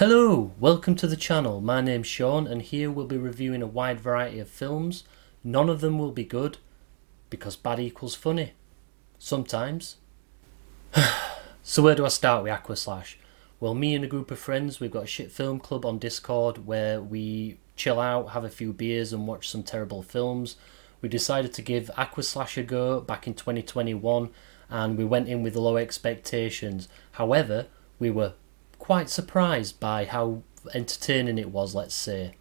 Hello, welcome to the channel. My name's Shaun and here we'll be reviewing a wide variety of films. None of them will be good because bad equals funny. Sometimes. So where do I start with Aquaslash? Well, me and a group of friends, we've got a shit film club on Discord where we chill out, have a few beers and watch some terrible films. We decided to give Aquaslash a go back in 2021 and we went in with low expectations. However, we were quite surprised by how entertaining it was, let's say.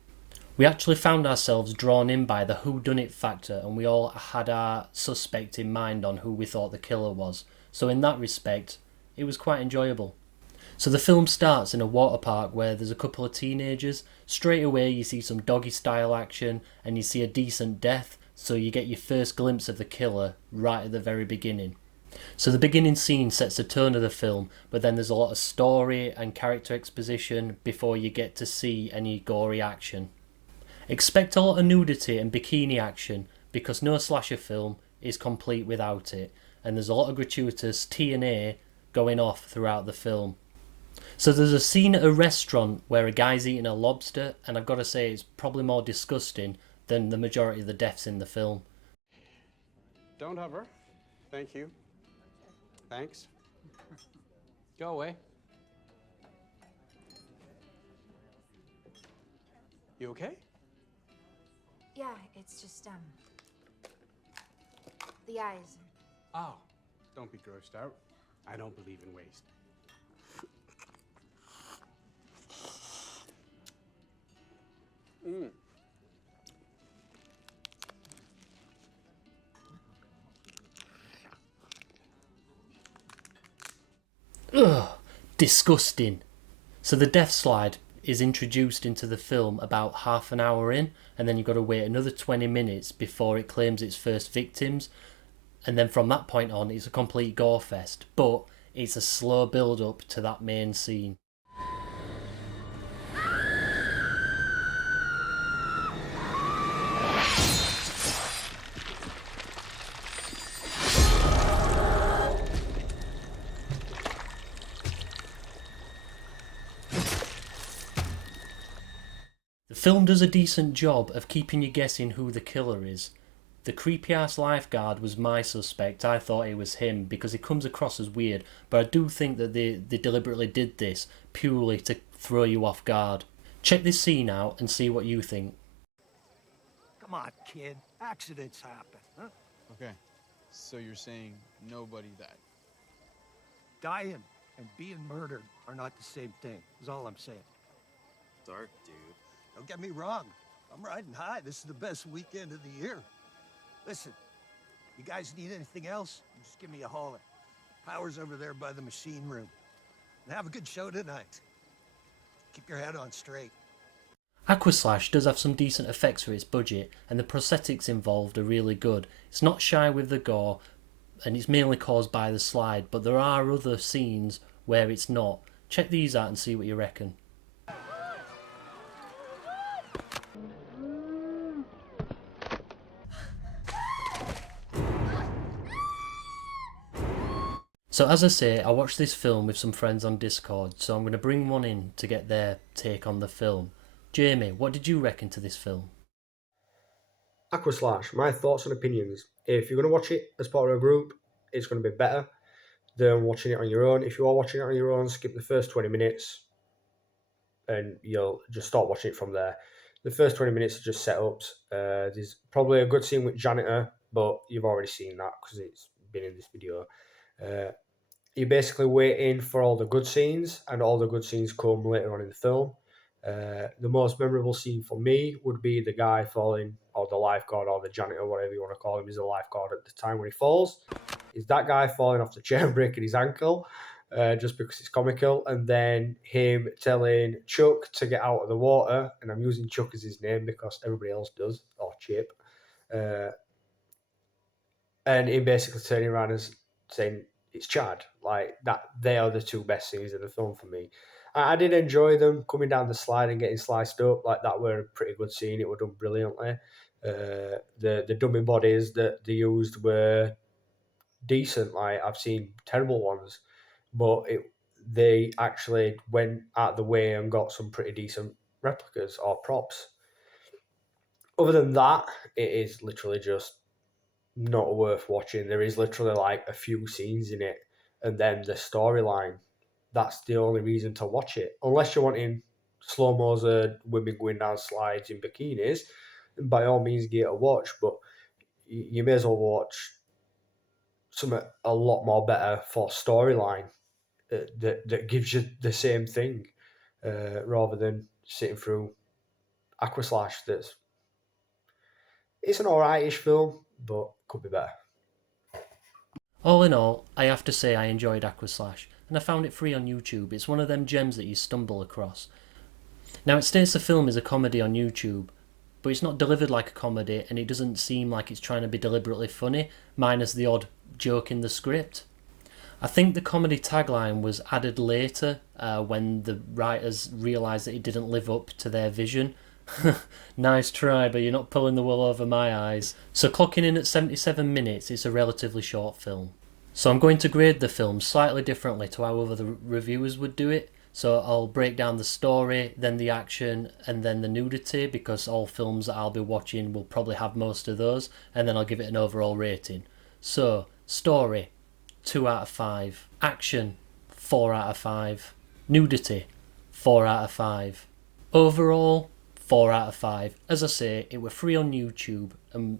We actually found ourselves drawn in by the whodunit factor and we all had our suspect in mind on who we thought the killer was. So in that respect, it was quite enjoyable. So the film starts in a water park where there's a couple of teenagers. Straight away you see some doggy style action and you see a decent death, so you get your first glimpse of the killer right at the very beginning. So the beginning scene sets the tone of the film, but then there's a lot of story and character exposition before you get to see any gory action. Expect a lot of nudity and bikini action because no slasher film is complete without it, and there's a lot of gratuitous T&A going off throughout the film. So there's a scene at a restaurant where a guy's eating a lobster, and I've got to say it's probably more disgusting than the majority of the deaths in the film. Don't hover. Thank you. Thanks. Go away. You okay? Yeah, it's just, the eyes. Oh, don't be grossed out. I don't believe in waste. Ugh, disgusting. So the death slide is introduced into the film about half an hour in, and then you've got to wait another 20 minutes before it claims its first victims, and then from that point on it's a complete gore fest, but it's a slow build up to that main scene. The film does a decent job of keeping you guessing who the killer is. The creepy ass lifeguard was my suspect. I thought it was him because he comes across as weird, but I do think that they deliberately did this purely to throw you off guard. Check this scene out and see what you think. Come on, kid. Accidents happen, huh? Okay, so you're saying nobody died? Dying and being murdered are not the same thing, is all I'm saying. Dark, dude. Don't get me wrong. I'm riding high. This is the best weekend of the year. Listen, you guys need anything else? Just give me a holler. Power's over there by the machine room. And have a good show tonight. Keep your head on straight. Aquaslash does have some decent effects for its budget, and the prosthetics involved are really good. It's not shy with the gore, and it's mainly caused by the slide, but there are other scenes where it's not. Check these out and see what you reckon. So as I say, I watched this film with some friends on Discord, so I'm going to bring one in to get their take on the film. Jamie, what did you reckon to this film? Aquaslash, my thoughts and opinions. If you're going to watch it as part of a group, it's going to be better than watching it on your own. If you are watching it on your own, skip the first 20 minutes and you'll just start watching it from there. The first 20 minutes are just setups. There's probably a good scene with Janitor, but you've already seen that because it's been in this video. You're basically waiting for all the good scenes, and all the good scenes come later on in the film. The most memorable scene for me would be the guy falling, or the lifeguard, or the janitor, whatever you want to call him. He's a lifeguard at the time when he falls. Is that guy falling off the chair and breaking his ankle, just because it's comical, and then him telling Chuck to get out of the water, and I'm using Chuck as his name because everybody else does, or Chip, and him basically turning around and saying it's Chad. Like that, they are the two best scenes of the film for me. I did enjoy them coming down the slide and getting sliced up. Like that were a pretty good scene. It was done brilliantly. The dummy bodies that they used were decent. Like I've seen terrible ones, but they actually went out the way and got some pretty decent replicas or props. Other than that, it is literally just not worth watching. There is literally like a few scenes in it, and then the storyline. That's the only reason to watch it. Unless you're wanting slow-mos of women going down slides in bikinis, by all means give it a watch, but you may as well watch something a lot more better for storyline that gives you the same thing, rather than sitting through Aquaslash. It's an alright-ish film, but could be better. All in all, I have to say I enjoyed Aquaslash, and I found it free on YouTube. It's one of them gems that you stumble across. Now, it states the film is a comedy on YouTube, but it's not delivered like a comedy, and it doesn't seem like it's trying to be deliberately funny, minus the odd joke in the script. I think the comedy tagline was added later, when the writers realised that it didn't live up to their vision. Nice try, but you're not pulling the wool over my eyes. So clocking in at 77 minutes, it's a relatively short film. So I'm going to grade the film slightly differently to how other reviewers would do it. So I'll break down the story, then the action, and then the nudity, because all films that I'll be watching will probably have most of those, and then I'll give it an overall rating. So, story, 2 out of 5. Action, 4 out of 5. Nudity, 4 out of 5. Overall, 4 out of 5. As I say, it were free on YouTube, and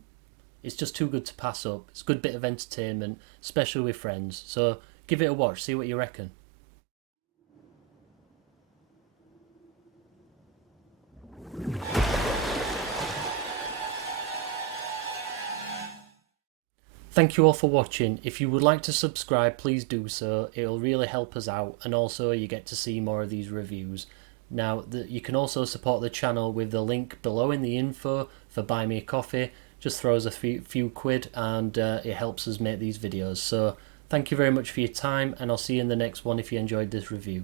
it's just too good to pass up. It's a good bit of entertainment, especially with friends. So give it a watch, see what you reckon. Thank you all for watching. If you would like to subscribe, please do so. It'll really help us out, and also you get to see more of these reviews. Now, you can also support the channel with the link below in the info for Buy Me a Coffee. Just throws a few quid, and it helps us make these videos. So thank you very much for your time, and I'll see you in the next one if you enjoyed this review.